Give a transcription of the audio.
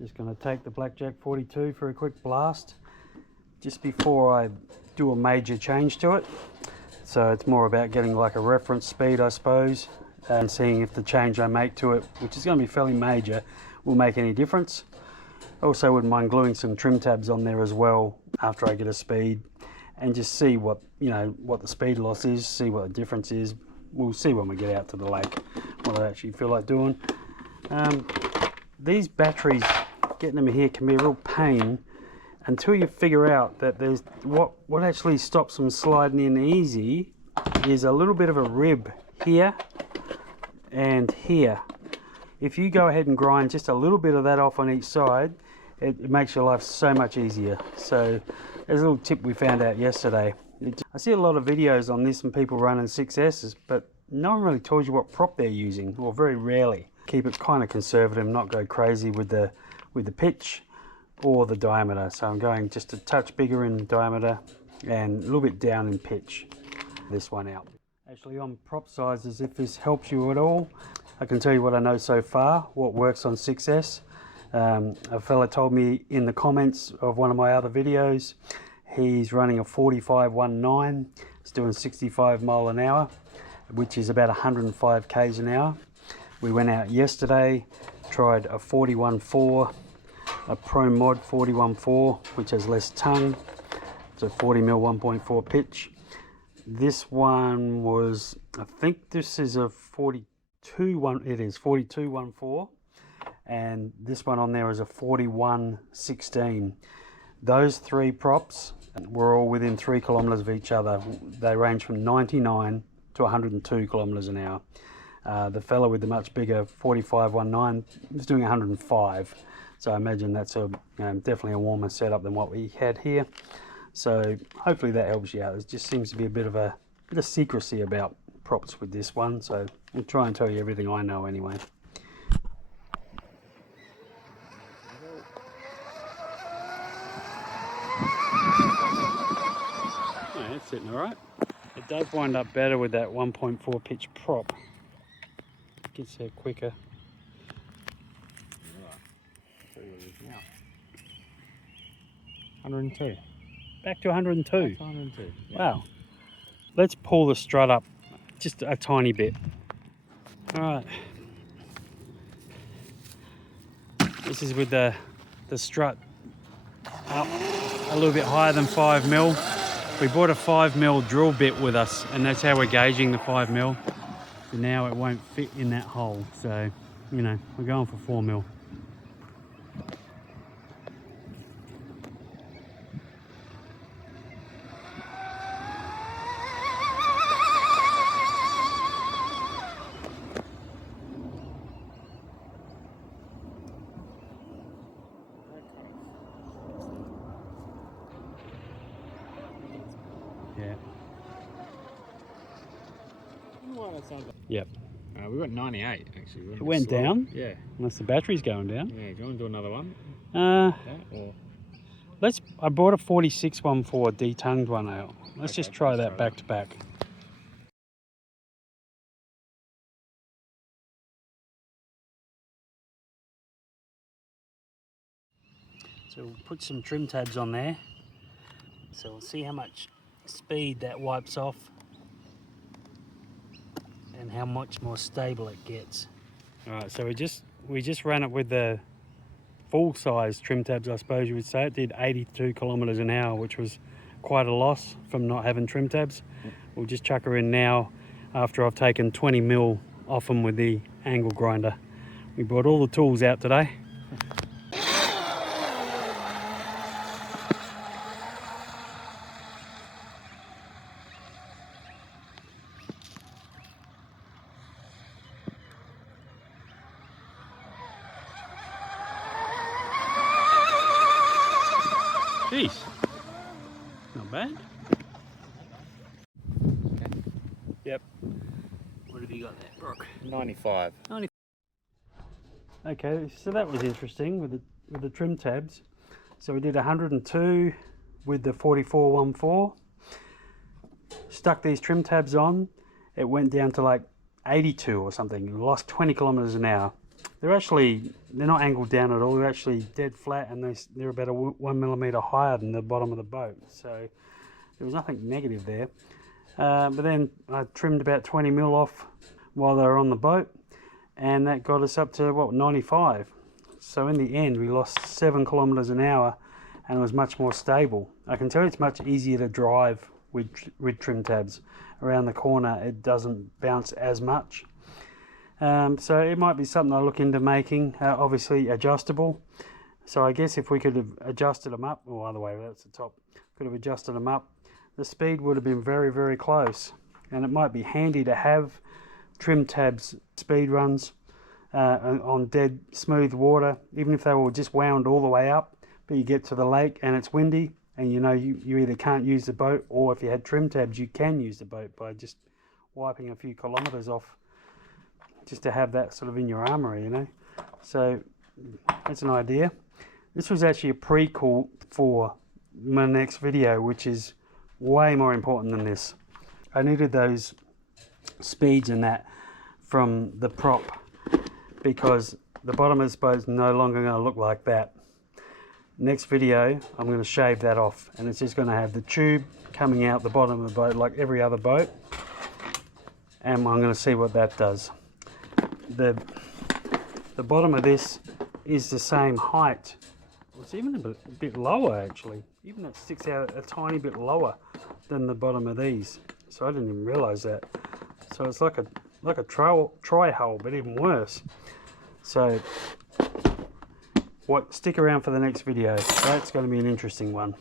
Just going to take the Blackjack 42 for a quick blast just before I do a major change to it. So it's more about getting like a reference speed, I suppose, and seeing if the change I make to it, which is going to be fairly major, will make any difference. Also wouldn't mind gluing some trim tabs on there as well after I get a speed, and just see what, you know, what the speed loss is, see what the difference is. We'll see when we get out to the lake what I actually feel like doing. These batteries, getting them here can be a real pain until you figure out that there's what actually stops them sliding in easy is a little bit of a rib here and here. If you go ahead and grind just a little bit of that off on each side, it makes your life so much easier. So there's a little tip we found out yesterday. I see a lot of videos on this and people running 6Ss, but no one really tells you what prop they're using, or very rarely. Keep it kind of conservative, not go crazy with the pitch or the diameter. So I'm going just a touch bigger in diameter and a little bit down in pitch. This one out. Actually, on prop sizes, if this helps you at all, I can tell you what I know so far, what works on 6S. A fella told me in the comments of one of my other videos, he's running a 45-19, it's doing 65 mile an hour, which is about 105 k's an hour. We went out yesterday, tried a 41-4, a Pro Mod 41-4, which has less tongue. It's a 40mm 1.4 pitch. This one was, I think this is a 42-1, it is 42-14, and this one on there is a 41-16. Those three props were all within 3 kilometers of each other. They range from 99 to 102 kilometers an hour. The fella with the much bigger 45-19 was doing 105. So I imagine that's definitely a warmer setup than what we had here. So hopefully that helps you out. There just seems to be a bit of secrecy about props with this one. So I'll try and tell you everything I know anyway. Oh, that's sitting all right. It does wind up better with that 1.4 pitch prop. Gets there quicker. 102. Back to 102. Back to 102. Yeah. Wow. Let's pull the strut up just a tiny bit. All right. This is with the strut up a little bit higher than 5mm. We bought a 5mm drill bit with us, and that's how we're gauging the 5mm. So now it won't fit in that hole. So, you know, we're going for 4mm. Yeah. Yep. We got 98 actually. It went down? Yeah. Unless the battery's going down. Yeah, go and do another one. Or... I bought a 46-14 detongued one out. Let's just try that back to back. So we'll put some trim tabs on there. So we'll see how much speed that wipes off and how much more stable it gets. All right, so we just ran it with the full size trim tabs, I suppose you would say. It did 82 kilometers an hour, which was quite a loss from not having trim tabs. We'll just chuck her in now after I've taken 20mm off them with the angle grinder. We brought all the tools out today. Jeez, not bad. Okay. Yep. What have you got there, Brock? 95. Okay, so that was interesting with the trim tabs. So we did 102 with the 44-14. Stuck these trim tabs on. It went down to like 82 or something. We lost 20 kilometers an hour. they're not angled down at all. They're actually dead flat, and they're about 1 millimeter higher than the bottom of the boat. So there was nothing negative there. But then I trimmed about 20 mil off while they were on the boat, and that got us up to what, 95. So in the end we lost 7 kilometers an hour, and it was much more stable. I can tell you it's much easier to drive with trim tabs. Around the corner it doesn't bounce as much. So it might be something I look into making. Obviously adjustable, so I guess if we could have adjusted them up, or other way, that's the top, could have adjusted them up, the speed would have been very, very close. And it might be handy to have trim tabs speed runs on dead smooth water, even if they were just wound all the way up, but you get to the lake and it's windy, and you know you either can't use the boat, or if you had trim tabs you can use the boat by just wiping a few kilometers off, just to have that sort of in your armory, you know. So that's an idea. This was actually a prequel for my next video, which is way more important than this. I needed those speeds and that from the prop, because the bottom of this boat is no longer going to look like that. Next video I'm going to shave that off, and it's just going to have the tube coming out the bottom of the boat like every other boat, and I'm going to see what that does. The bottom of this is the same height. It's even a bit lower actually. Even that sticks out a tiny bit lower than the bottom of these. So I didn't even realize that. So it's like a tri-hull, but even worse. So stick around for the next video. That's going to be an interesting one.